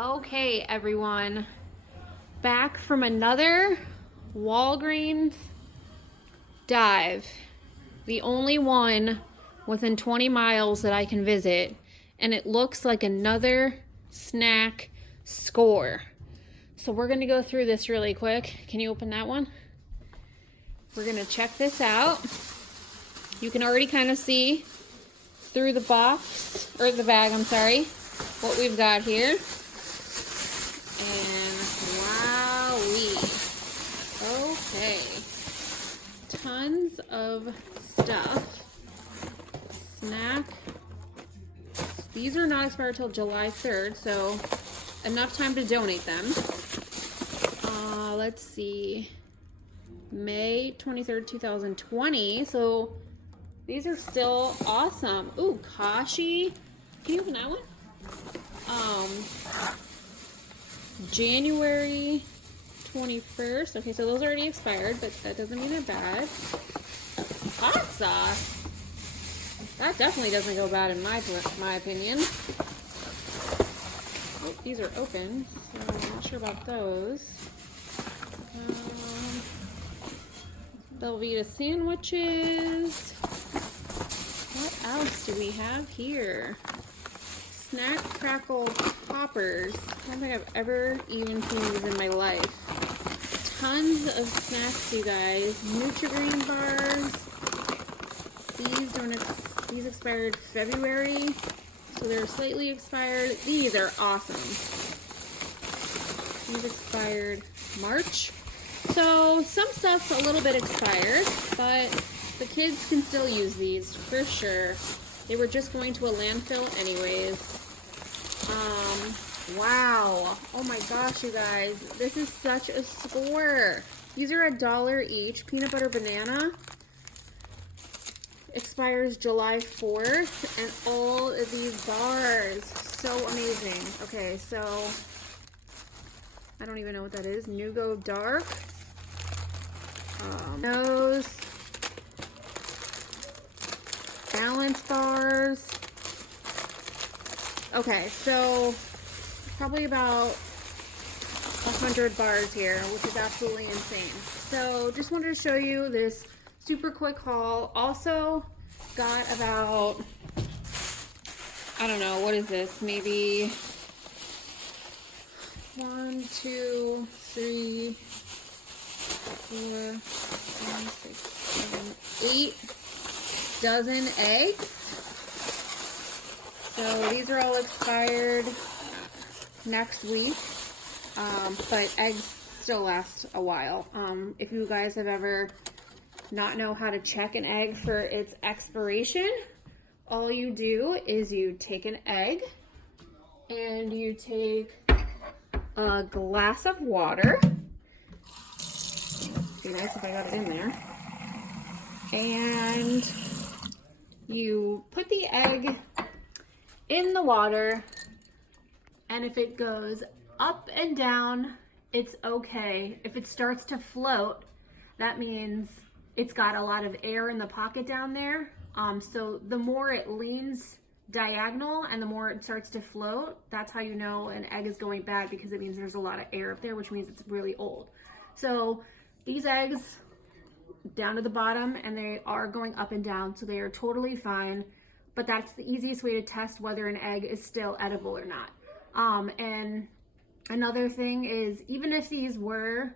Okay, everyone, back from another Walgreens dive. The only one within 20 miles that I can visit, and it looks like another snack score. So we're gonna go through this really quick. Can you open that one? We're gonna check this out. You can already kind of see through the box, or the bag, I'm sorry, what we've got here. And wowee. Okay. Tons of stuff. Snack. These are not expired till July 3rd, so enough time to donate them. Let's see. May 23rd, 2020. So these are still awesome. Ooh, Kashi. Can you open that one? January 21st. Okay, so those are already expired, but that doesn't mean they're bad. Hot sauce. That definitely doesn't go bad in my opinion. Oh, these are open, so I'm not sure about those. Velveeta sandwiches. What else do we have here? Snack Crackle Poppers. I don't think I've ever even seen these in my life. Tons of snacks, you guys. Nutri-Grain bars. These expired February, so they're slightly expired. These are awesome. These expired March. So some stuff's a little bit expired, but the kids can still use these for sure. They were just going to a landfill anyways. Wow. Oh my gosh, you guys. This is such a score. These are $1 each. Peanut butter banana. Expires July 4th. And all of these bars. So amazing. Okay, so I don't even know what that is. Nugo Dark. Nose. Balance bars. Okay, so probably about 100 bars here, which is absolutely insane. So just wanted to show you this super quick haul. Also got about, I don't know, what is this? Maybe 1, 2, 3, 4, 5, 6, 7, 8 dozen eggs. So these are all expired next week, but eggs still last a while. If you guys have ever not know how to check an egg for its expiration, all you do is you take an egg and you take a glass of water. Be nice if I got it in there. And you put the egg in the water, and if it goes up and down, it's okay. If it starts to float, that means it's got a lot of air in the pocket down there. So the more it leans diagonal and the more it starts to float, that's how you know an egg is going bad, because it means there's a lot of air up there, which means it's really old. So these eggs down to the bottom, and they are going up and down, so they are totally fine. But that's the easiest way to test whether an egg is still edible or not. And another thing is, even if these were,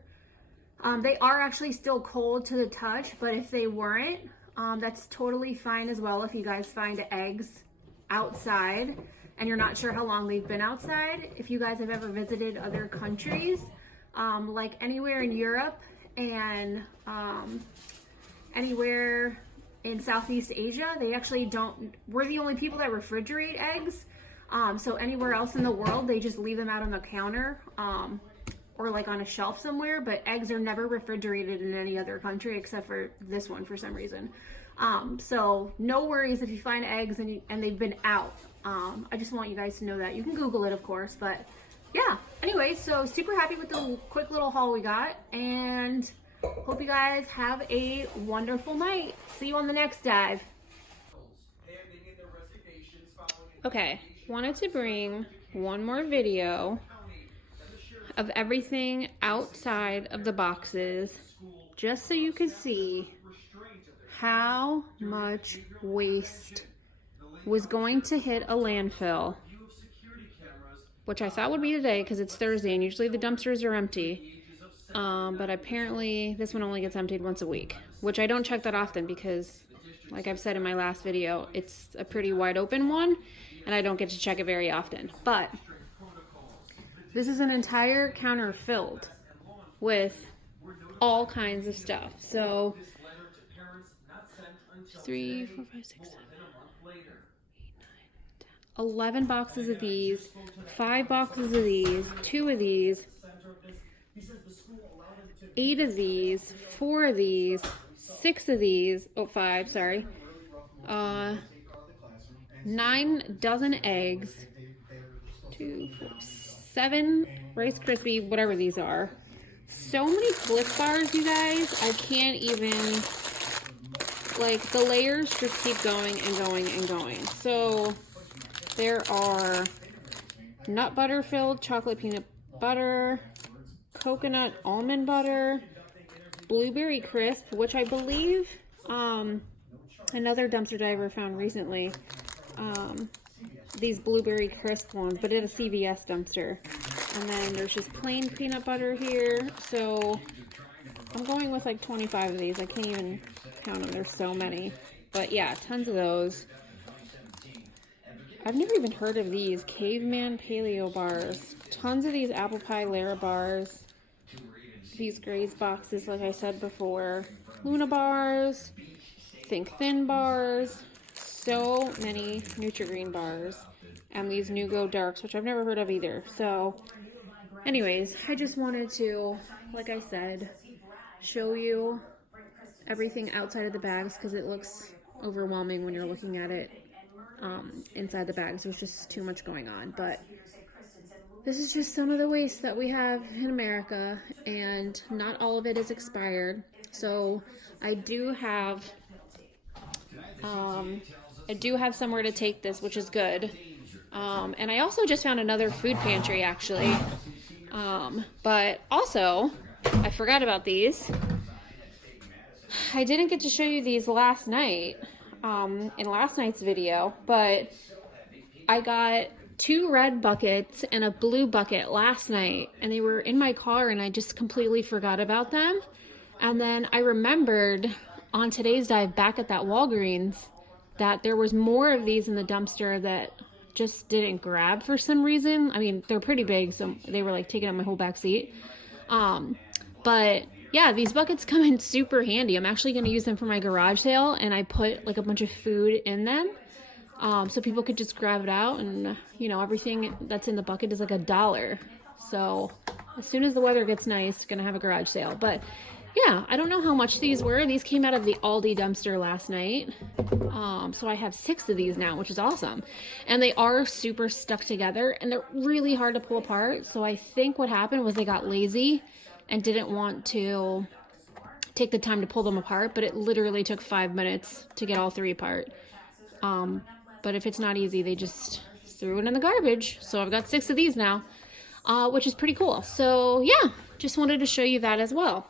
they are actually still cold to the touch, but if they weren't, that's totally fine as well. If you guys find eggs outside and you're not sure how long they've been outside, if you guys have ever visited other countries, like anywhere in Europe and anywhere in Southeast Asia, they actually don't, we're the only people that refrigerate eggs. So anywhere else in the world, they just leave them out on the counter or like on a shelf somewhere, but eggs are never refrigerated in any other country except for this one for some reason. So no worries if you find eggs and they've been out. I just want you guys to know that. You can Google it, of course, but yeah. Anyway, so super happy with the quick little haul we got, and hope you guys have a wonderful night. See you on the next dive. Okay, wanted to bring one more video of everything outside of the boxes, just so you can see how much waste was going to hit a landfill, which I thought would be today because it's Thursday and usually the dumpsters are empty. But apparently this one only gets emptied once a week, which I don't check that often because, like I've said in my last video, it's a pretty wide open one and I don't get to check it very often. But this is an entire counter filled with all kinds of stuff. So 3, 4, 5, 6, 7, 8, 9, 10, 11 boxes of these, 5 boxes of these, 2 of these, 8 of these, 4 of these, 6 of these, 5, sorry, 9 dozen eggs, 2, 4, 7 Rice Krispie, whatever these are. So many Cliff Bars, you guys. I can't even, like, the layers just keep going and going and going. So there are nut butter filled chocolate peanut butter, coconut almond butter, blueberry crisp, which I believe another dumpster diver found recently. These blueberry crisp ones, but at a CVS dumpster. And then there's just plain peanut butter here. So I'm going with like 25 of these. I can't even count them. There's so many. But yeah, tons of those. I've never even heard of these Caveman Paleo bars. Tons of these apple pie Lara bars. These Graze boxes, like I said before. Luna bars. Think Thin bars. So many Nutri-Green bars. And these Nugo Darks, which I've never heard of either. So, anyways, I just wanted to, like I said, show you everything outside of the bags because it looks overwhelming when you're looking at it inside the bags. There's just too much going on. But this is just some of the waste that we have in America, and not all of it is expired. So I do have somewhere to take this, which is good. And I also just found another food pantry, actually. But also, I forgot about these. I didn't get to show you these last night, in last night's video, but I got 2 red buckets and a blue bucket last night, and they were in my car, and I just completely forgot about them. And then I remembered on today's dive back at that Walgreens that there was more of these in the dumpster that just didn't grab for some reason. I mean, they're pretty big, so they were like taking up my whole back seat. But yeah, these buckets come in super handy. I'm actually going to use them for my garage sale, and I put like a bunch of food in them, so people could just grab it out, and you know, everything that's in the bucket is like $1. So as soon as the weather gets nice, gonna have a garage sale. But yeah, I don't know how much these were. These came out of the Aldi dumpster last night. So I have 6 of these now, which is awesome. And they are super stuck together, and they're really hard to pull apart. So I think what happened was they got lazy and didn't want to take the time to pull them apart, but it literally took 5 minutes to get all 3 apart. But if it's not easy, they just threw it in the garbage. So I've got 6 of these now, which is pretty cool. So yeah, just wanted to show you that as well.